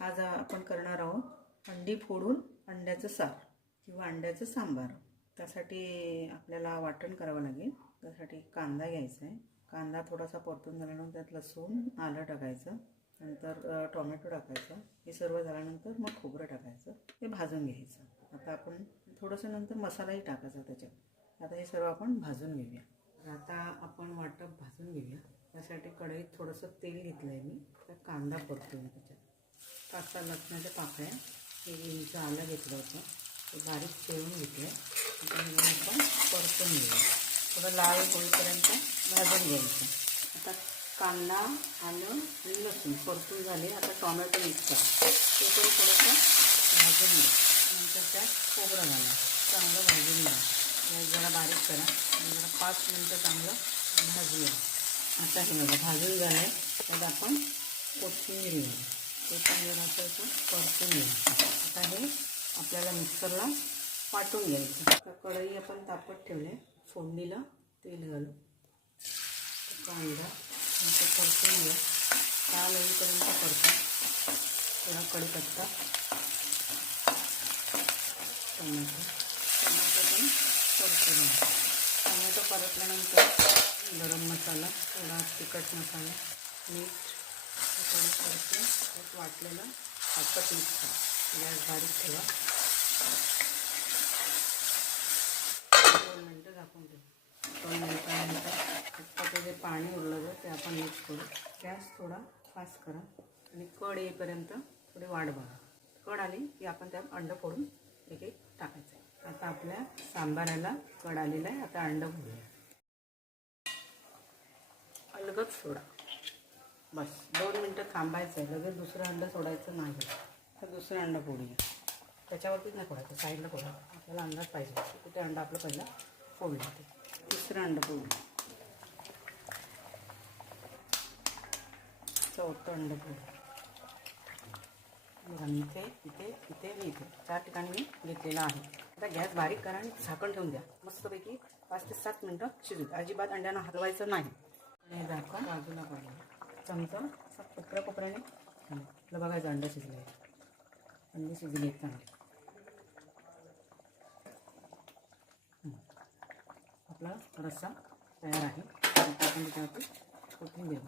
आज आपण करणार आहोत अंडी फोडून अंड्याचं सार किंवा अंड्याचं सांबार। त्यासाठी आपल्याला वाटण करावं लागेल। त्यासाठी कांदा घ्यायचा आहे। कांदा थोडासा परतून झाल्यानंतर त्यात लसूण आलं टाकायचं, नंतर टोमॅटो टाकायचं। हे सर्व झाल्यानंतर मग खोबरं टाकायचं, ते भाजून घ्यायचं। आता आपण थोडंसं नंतर मसालाही टाकायचा त्याच्यात। आता हे सर्व आपण भाजून घेऊया। आता आपण वाटप भाजून घेऊया। त्यासाठी कढईत थोडंसं तेल घेतलं आहे मी। तर कांदा परतून त्याच्यात 5-6 लसणाच्या पाकळ्या, 1 इंच आलं घेतलं होतं, ते बारीक चिरून घेतलं। आता हे आपण परतून घेऊया। थोडं लाल होईपर्यंत भाजून घ्यायचं। आता कांदा आलं आणि लसूण परतून झाले। आता टोमॅटो मिक्स करा, ते पण थोडंसं भाजून घ्या। नंतर त्यात खोबरं घाला, चांगलं भाजून घ्या। गॅस जरा बारीक करा आणि जरा 5 मिनटं चांगलं भाजूया। आता हे बघा भाजून झालं आहे। त्यात आपण कोथिंबीर घ्या, ते पण जरा असं परतून घ्यायचं। आता हे आपल्याला मिक्सरला वाटून घ्यायचं। आता कढई आपण तापत ठेवले, फोडणीला तेल घालू, कांदा नंतर परतून घ्या, लाल होईपर्यंत परता। थोडा कढीपत्ता, टोमॅटो पण परतून घ्या। टोमॅटो परतल्यानंतर गरम मसाला, थोडा तिखट मसाला, मीठ थोडं परतून त्यात वाटलेलं तापत मिक्स करा। गॅस बारीक ठेवा, 2 मिनटं झाकून ठेवा। 2 मिनटानंतर आता जे पाणी उरलं ते आपण मिक्स करू। गॅस थोडा फास्ट करा आणि कढ येईपर्यंत थोडी वाट बघा। कढ आली की आपण त्यात अंडं फोडून एक एक टाकायचं। आता आपल्या सांबाराला कढ आलेला आहे। आता अंडं फोडूया, अलगद सोडा। बस 2 मिनटं थांबायचं आहे, लगेच दुसरं अंडं सोडायचं नाही। तर दुसरं अंडं फोडूया, त्याच्यावरतीच नाही फोडायचं, साईडला फोडा। आपल्याला अंदाज पाहिजे कुठे अंडं आपलं पहिलं फोडलं ते। तिसरं अंडं फोडूया, चौथं अंडं फोडूया। बघा इथे इथे इथे आणि इथे 4 ठिकाणी मी घेतलेलं आहे। आता गॅस बारीक करा आणि झाकण ठेवून द्या। मस्तपैकी 5 ते 7 मिनटं शिजू। अजिबात अंड्यांना हलवायचं नाही। आणि झाकण बाजूला काढूया, चमचा असं कोपऱ्याने आपलं बघायचं अंडं शिजलं आहे। अंडी शिजली आहेत चांगली। आपला रस्सा तयार आहे। आपण त्याच्यावरती कोथिंबीर